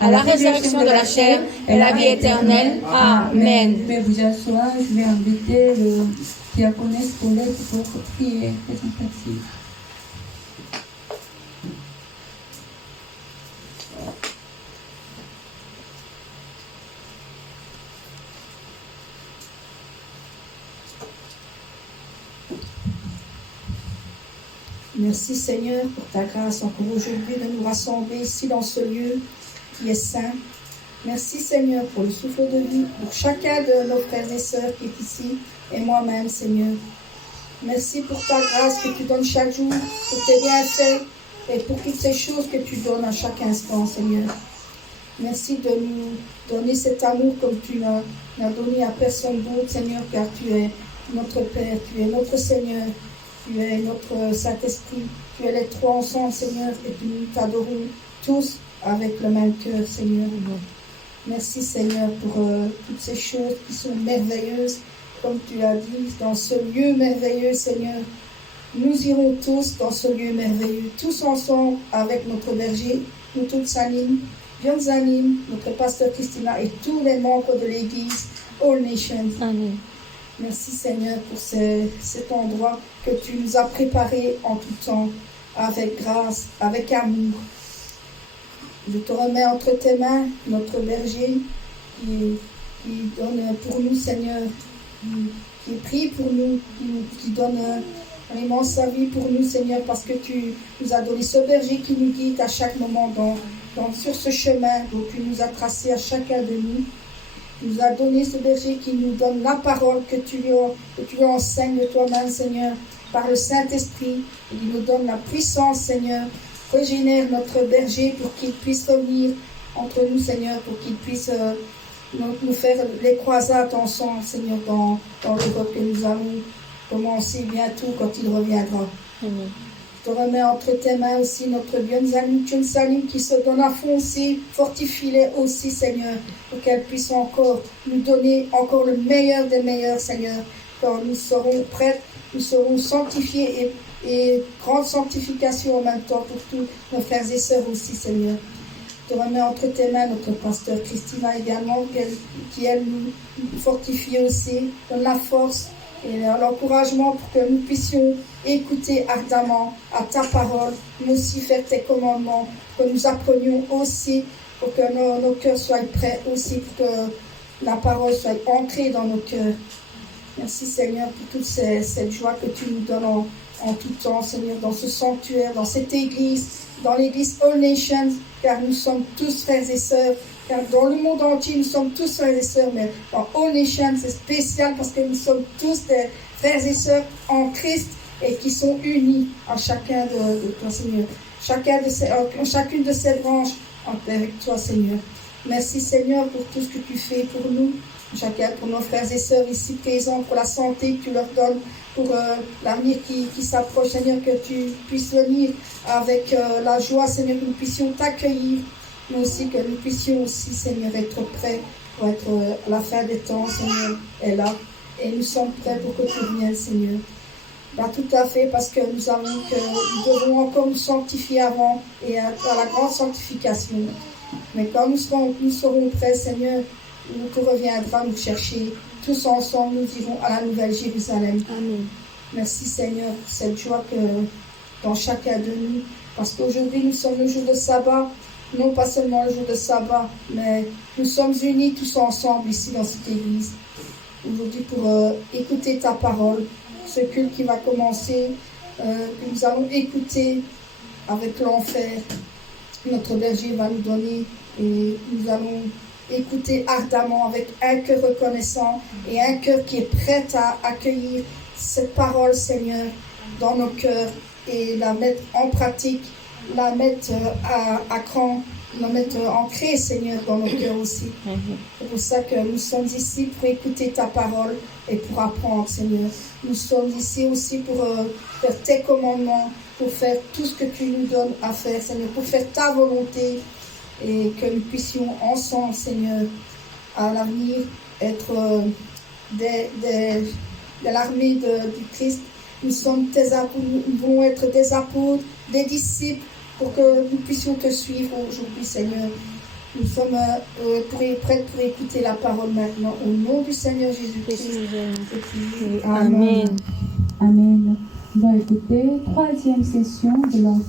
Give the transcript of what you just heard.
à la résurrection de la chair et la vie éternelle. Amen. Je vais vous asseoir, je vais inviter le diaconesse Paulette pour prier présentative. Merci Seigneur pour ta grâce encore aujourd'hui de nous rassembler ici dans ce lieu qui est saint. Merci Seigneur pour le souffle de vie, pour chacun de nos frères et sœurs qui est ici et moi-même Seigneur. Merci pour ta grâce que tu donnes chaque jour, pour tes bienfaits et pour toutes ces choses que tu donnes à chaque instant Seigneur. Merci de nous donner cet amour comme tu n'as donné à personne d'autre Seigneur, car tu es notre Père, tu es notre Seigneur. Tu es notre Saint-Esprit, tu es les trois ensemble, Seigneur, et nous t'adorons tous avec le même cœur, Seigneur. Merci, Seigneur, pour toutes ces choses qui sont merveilleuses, comme tu l'as dit, dans ce lieu merveilleux, Seigneur. Nous irons tous dans ce lieu merveilleux, tous ensemble, avec notre berger, nous tous animes, John Zanim, notre pasteur Christina et tous les membres de l'Église All Nations. Amen. Merci Seigneur pour cet endroit que tu nous as préparé en tout temps, avec grâce, avec amour. Je te remets entre tes mains notre berger qui donne pour nous Seigneur, qui prie pour nous, qui donne vraiment sa vie pour nous Seigneur, parce que tu nous as donné ce berger qui nous guide à chaque moment sur ce chemin dont tu nous as tracé à chacun de nous. Tu nous as donné ce berger qui nous donne la parole que tu lui enseignes de toi-même, Seigneur, par le Saint-Esprit. Il nous donne la puissance, Seigneur. Régénère notre berger pour qu'il puisse revenir entre nous, Seigneur, pour qu'il puisse nous faire les croisades ensemble, Seigneur, dans l'Europe que nous allons commencer bientôt quand il reviendra. Amen. Je te remets entre tes mains aussi notre bien John Salim qui se donne à fond aussi, fortifie-les aussi, Seigneur, pour qu'elle puisse encore nous donner encore le meilleur des meilleurs, Seigneur. Quand nous serons prêts, nous serons sanctifiés et grande sanctification en même temps pour tous nos frères et sœurs aussi, Seigneur. Je te remets entre tes mains notre pasteur Christina également, qui elle nous fortifie aussi, donne la force et l'encouragement pour que nous puissions écouter ardemment à ta parole, mais aussi faire tes commandements, que nous apprenions aussi, pour que nos cœurs soient prêts aussi, pour que la parole soit ancrée dans nos cœurs. Merci Seigneur pour toute cette joie que tu nous donnes en tout temps, Seigneur, dans ce sanctuaire, dans cette église, dans l'église All Nations, car nous sommes tous frères et sœurs. Car dans le monde entier, nous sommes tous frères et sœurs, mais dans All Nations, c'est spécial parce que nous sommes tous des frères et sœurs en Christ et qui sont unis à chacun de toi, Seigneur. Chacune de ces branches avec toi, Seigneur. Merci, Seigneur, pour tout ce que tu fais pour nous, chacun pour nos frères et sœurs ici présents, pour la santé que tu leur donnes, pour l'avenir qui s'approche, Seigneur, que tu puisses venir avec la joie, Seigneur, que nous puissions t'accueillir. Mais aussi que nous puissions aussi, Seigneur, être prêts pour être à la fin des temps, Seigneur, est là. Et nous sommes prêts pour que tu viennes, Seigneur. Pas tout à fait, parce que nous devons encore nous sanctifier avant et à la grande sanctification. Mais quand nous serons prêts, Seigneur, tu reviendras nous chercher. Tous ensemble, nous irons à la Nouvelle Jérusalem. Amen. Merci, Seigneur, pour cette joie que dans chacun de nous. Parce qu'aujourd'hui, nous sommes le jour de sabbat. Non pas seulement le jour de sabbat, mais nous sommes unis tous ensemble ici dans cette église. Aujourd'hui pour écouter ta parole, ce culte qui va commencer, que nous allons écouter avec l'enfer. Notre berger va nous donner et nous allons écouter ardemment avec un cœur reconnaissant et un cœur qui est prêt à accueillir cette parole, Seigneur, dans nos cœurs et la mettre en pratique, la mettre à cran, la mettre ancrée, Seigneur, dans nos cœurs aussi. C'est pour ça que nous sommes ici pour écouter ta parole et pour apprendre, Seigneur. Nous sommes ici aussi pour faire tes commandements, pour faire tout ce que tu nous donnes à faire, Seigneur, pour faire ta volonté et que nous puissions ensemble, Seigneur, à l'avenir être de l'armée du Christ. Nous sommes tes apôtres, nous voulons être des apôtres, des disciples, pour que nous puissions te suivre aujourd'hui, Seigneur. Nous sommes prêts pour écouter la parole maintenant. Au nom du Seigneur Jésus-Christ. Amen. Amen. On va écouter 3e session de l'enfant.